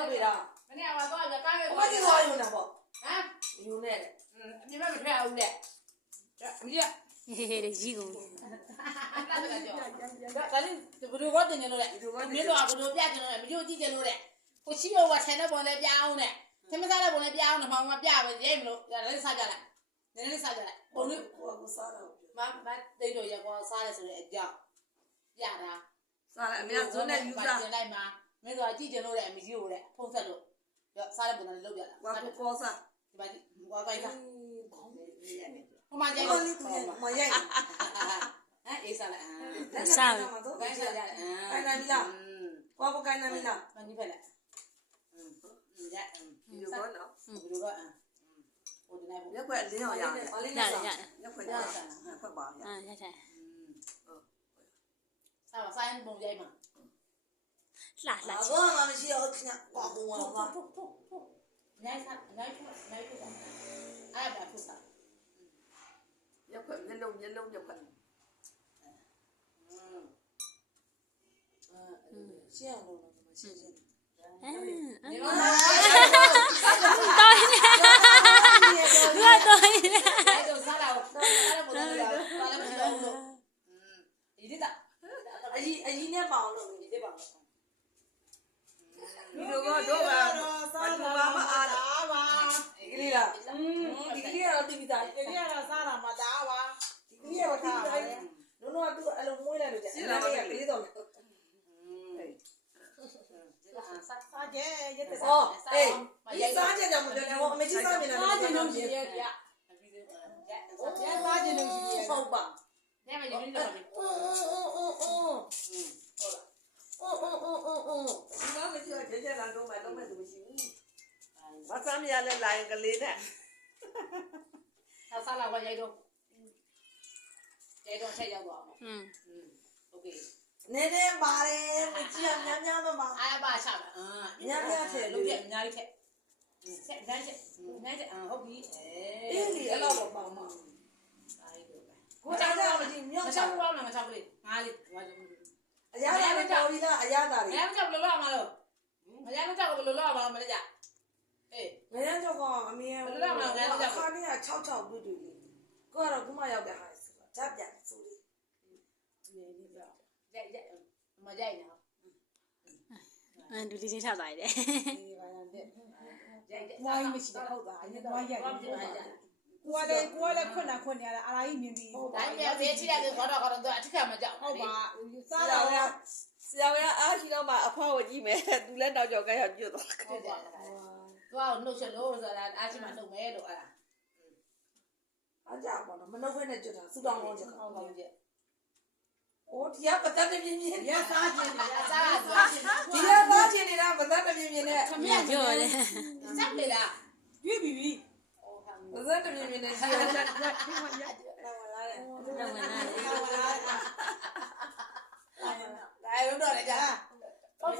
လုပ်ပြီလားမနေ့ကသွားကြကားပဲဘာကြီးသွားယူနေပေါ့ဟမ်ယူနေတယ်အမြင်မမထွက်အောင်တဲ့မကြီးဟေးဟေးကြီးကုန်ဒါလည်းဘယ်လိုကောတင်နေလို့လဲမင်းတို့ကဘယ်လိုပြကျင်လို့လဲမကြီးကြည့်ကြလို့တဲ့ကိုရှိရောကဆန်တဲ့ပုံလည်းပြအောင်တဲ့သင်မစားတဲ့ပုံလည်းပြအောင်နဲ့မောင်ကပြပဲရိတ်မလို့လည်းစားကြလိုက်နည်းနည်းစားကြလိုက်ပုံလေးကိုစားတော့မတိတ်တော့ရကောစားတယ်ဆိုတဲ့အကြောင်းပြတာစားတယ်အမေကဇွန်းနဲ့ယူစားတင်လိုက်မှာမင်းတို့ကကြည့်ကြလို့တဲ့အမကြီးကိုတဲ့ဖုံးဆက်လို့စားတဲ့ပုံလည်းလုပ်ပြတာဝါကောစားဒီပါကြီးဝါကိုင်းစားဟိုမှာရိုက်လို့မရိုက်အေးစားလိုက်စားကိုင်းစားကြတယ်ကိုင်းနိုင်ပြီလားကိုကကိုင်းနိုင်ပြီလားမနီးဖက်လိုက်ရက်ဒီလိုကောနော်ဒီလိုကောဟိုဒီနေ့ရက်ခွက်လင်းအောင်ရတယ်ရက်ခွက်ရက်ခွက်ပါရရရစားပါဆိုင်ပုံရိုက်မှာလှလှဘာမှမရှိတော့ခင်ဗျကွာပုံဝါပါနိုင်စားနိုင်ထွက်အဲ့ဒါဖုစားရက်ခွက်မျက်လုံးရက်ခွက်ရှင်းအောင်လုပ်တော့ရှင်းနေပါတော့နေအဲ့တော့စားလာတော့ဘယ်လိုလဲဘာလဲမပြောဘူးလို့ဒီတက်အကြီးနဲ့ပေါအောင်လုပ်ဒီတက်ပါဒီလိုကတော့ဘာမအားတာပါဒီကလေးလားဒီကလေးကတော့တိပိသားဒီကလေးကတော့စားတာမသားပါဒီကလေးကတော့တိပိသားလုံးတော့သူအလုံးမွေးလိုက်လို့ကြာအဲ့ဒါကလေးတော့စားကြရက်တဲ့စားအေးစားကြတယ်မပြောနဲ့ဟောအမေကြီးစားနေတယ်စားကြလို့ရှိရဲ့ဗျာစားကြလို့ရှိရဲ့ဟုတ်ပါညမရင်းလို့နားမကြည့်ကြလာတော့မလုပ်မဲ့သူမရှိဘူးဘာစားမရလဲလိုင်းကလေးနဲ့စားလာဝရိုက်တော့ထက်ရောက်သွားအောင်โอเคနည်းနည်းပါတယ်မကြည့်ရများမပါအားပါချတာများထည့်လုပ်ပြအများကြီးထည့်ဆက်နိုင်ဟုတ်ပြီအေးဒီအဲ့လောက်တော့ပါမှာကိုချောင်းတော့မကြည့်မြောက်ချောင်းပေါင်းလားမချောင်းကလေးငါးလေးအရာသားတွေပေါ်ပြီးလားအရာသားတွေငါးချောင်းဘယ်လိုလုပ်ရမှာလို့ငါးချောင်းဘယ်လိုလုပ်ရမှာမလဲကြအေးငါးချောင်းကအမေဘယ်လိုလုပ်မှာငါးချောင်းခါနေက6တွေ့လေးကိုကတော့ခုမှရောက်တဲ့ဟာဆိုတော့ဓာတ်ပြန်ဆိုလေးနေပြရိုက်မရိုက်နော်ဒူဒီချင်းချသွားတယ်ဒီဘာလဲတဲ့ရိုက်ဝိုင်းမရှိတော့ဟုတ်တာအရင်တော့ရိုက်ကိုကလည်းခွန်းရတာအရာကြီးမြင်ပြီးဒါပေမဲ့ဘေးထိတဲ့ကတော့တော့အထက်မှာကြောက်ဟုတ်ပါစားတော့ဆရာကအားရှိတော့မှအဖွားကိုကြည့်မယ်သူလည်းတောက်ကြောက်ကရောက်ကျွတ်သွားဟုတ်ပါသွားနှုတ်ချက်လို့ဆိုတာအားရှိမှနှုတ်မယ်လို့အဲ့ဒါအားကြောက်ပါတော့မနှုတ်ခွင့်နဲ့ကျွတ်တာစူတောင်းကောင်းချက်ဟုတ်ကောင်းချက်โอ้ဒီကပသက်တပြင်းပြင်းရစားခြင်းလားစားဒီကစားခြင်းနေတာပသက်တပြင်းပြင်းနဲ့ခမရပြောတယ်စက်လေလားရွေးပြီပသက်တပြင်းပြင်းနဲ့ကြီးရလာလာတော့တယ်ကြာ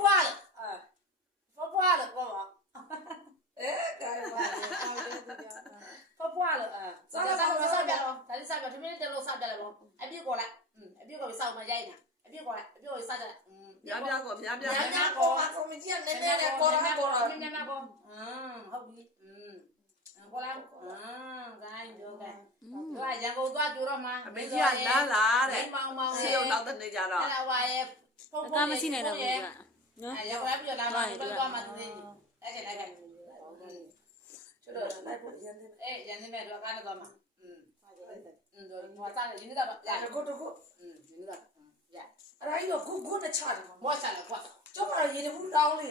ဖွားလို့ကောပါဒါဖွားလို့စားပြတော့ဒါလေးစားပြသမီးတက်လို့စားပြလိုက်ပေါ့အပြည့်ကိုလိုက်အပြည့်ကိုစောက်မရိုက်နဲ့အပြည့်ကိုလိုက်အပြည့်ကိုစားတယ်များကောပါဆိုမကြည့်နဲ့နဲ့ကောလာများကောဟုတ်ပြီကောလာဂိုင်းပြောခဲ့တို့ကရန်ကုန်သွားကြိုတော့မှာအမေကြီးကလာတဲ့မောင်စီရောက်တော့နေကြတော့အဲ့ဒါပါရဲ့ဖုန်းကမရှိနိုင်တော့ဘူးကနော်ရောက်လာပြီးလာမှာတော့မှသူနေအဲ့ကျလိုက်ခိုင်းကျွတ်တော့လိုက်ဖို့ရန်နေရန်နေမဲ့တော့ကားနဲ့သွားမှာတော့စားတယ်ရင်းနေတာပါရကိုရင်းနေတာရအဲ့ဒါကြီးတော့ခုနဲ့ချတယ်မောချလာခွတ်ကျောင်းမှာရေတဘူးတောင်းလေ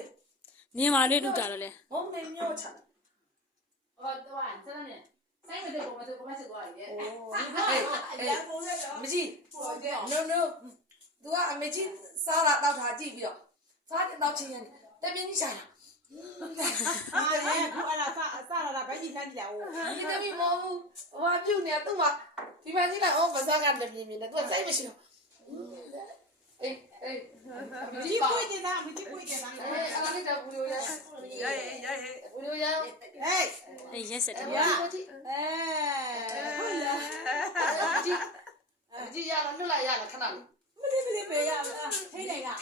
မြင်ပါလေတူတာလို့လေမုံနေမျိုးချတယ်ဟောတော့ဆန်းနေဆိုင်မတဲ့ပုံမစသွားရဲ့မကြည့် no तू ကအမေကြီးစားတာတောက်တာကြည့်ပြီးတော့စားတဲ့တောက်ချင်းရတယ်တပြင်းကြီးရှာတာအားလေခုအဲ့ဒါစားလာတာဘယ်ကြီးလမ်းကြအောင်ဒီတမီမဟုတ်ဘူးဘာပြုတ်နေသူ့မှာဒီမှာကြီးလိုက်အော်မစားကလည်းမြင်နေသူကစိတ်မရှိတော့အေးမကြည့်ပွေးနေတာအေးအဲ့ဒါလေးတော့ဘူးလို့ရဘူးလို့ရအေးရက်စက်တယ်ဟုတ်လားကြည့်ရတော့လွတ်လိုက်ရလားခဏလေးမလေးပေးရလားထိနေလား